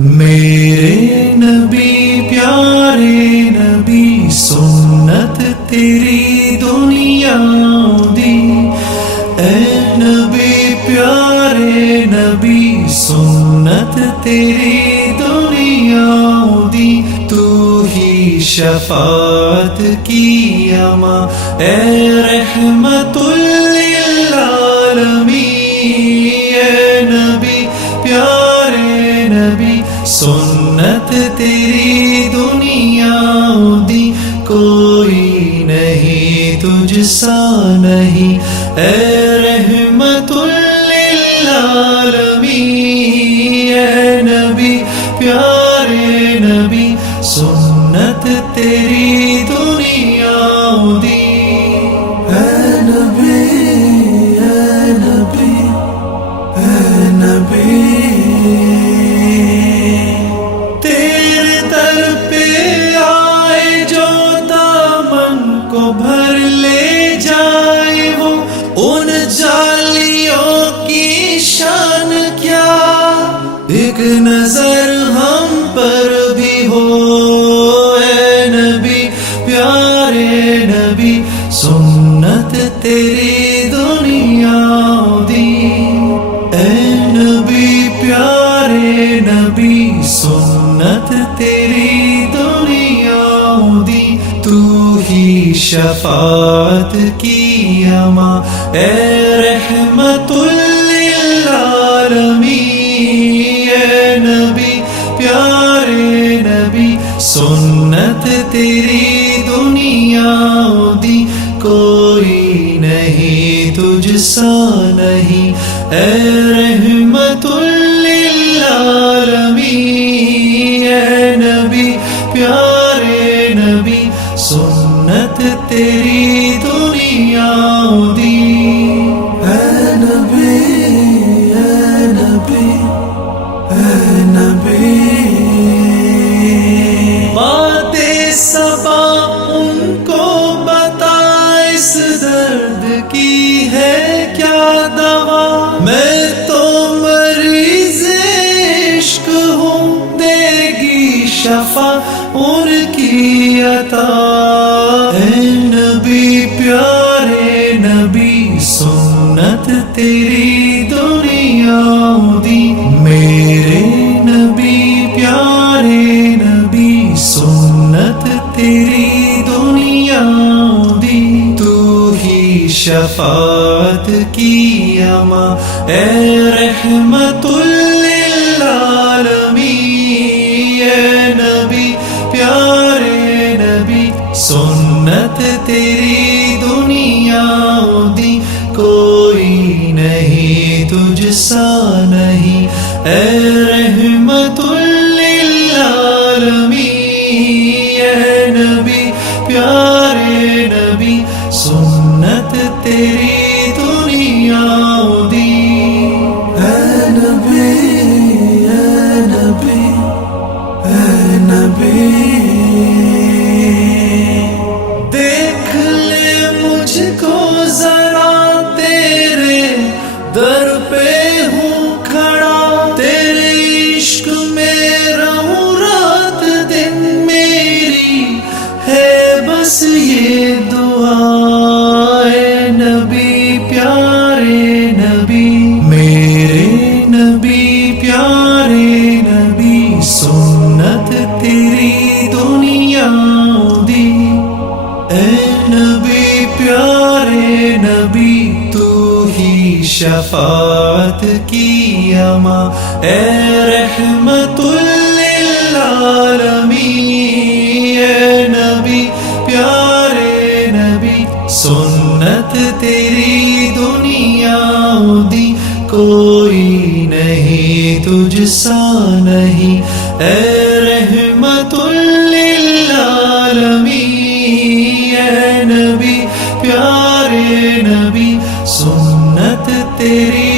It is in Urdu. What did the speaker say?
میرے نبی پیارے نبی سنت تیری دنیا دی، اے نبی پیارے نبی سنت تیری دنیا دی، تو ہی شفاعت کی اماں اے رحمت للعالمین، اے نبی پیارے نبی سنت تیری دنیا دی، کوئی نہیں تجھ سا نہیں اے رحمت للعالمین، اے نبی پیارے نبی سنت تیری دنیا دی، اے نبی اے نبی اے نبی، تیرے در پہ آئے جو دامن کو بھر لے جائے، وہ ان جالیوں کی شان کیا، ایک نظر ہم پر بھی ہو اے نبی پیارے نبی سنت تیری دنیا دی، اے نبی پیارے نبی سنت تیری دنیا دی، تو ہی شفاعت کی اماں اے رحمت للعالمین، اے نبی پیارے نبی سنت تیری دنیا دی، کوئی نہیں تجھ سا نہیں اے رحمت للعالمین، اے نبی پیارے نبی سنت تیری دنیا دی، اے نبی اے نبی اے نبی، باتیں صبا ان کو بتا اس درد کی ہے کیا دوا، میں تو مریض عشق ہوں، دے گی شفا ان کی عطا، اے نبی پیارے نبی سنت تیری دنیا دی، میرے نبی پیارے نبی سنت تیری دنیا دی، تو ہی شفاعت کی اماں اے رحمت للعالمین، اے نبی پیارے نبی سنت تیری دنیا دی، کوئی نہیں تجھ سا نہیں اے رحمت للعالمین، اے نبی پیارے نبی سنت تیری دنیا دی، اے نبی اے نبی اے نبی، دیکھ لے مجھ کو ذرا تیرے در پہ ہوں کھڑا، تیرے عشق میں رہوں رات دن، میری ہے بس یہ دعا، اے نبی پیارے نبی میرے نبی پیارے نبی سنت تیری دنیا دی، اے نبی پیارے نبی تو ہی شفاعت کی اماں اے رحمت للعالمین، اے نبی پیارے نبی سنت تیری دنیا دی، کوئی نہیں تجھ سا نہیں اے رحمت للعالمین، اے نبی پیارے نبی سنت تیری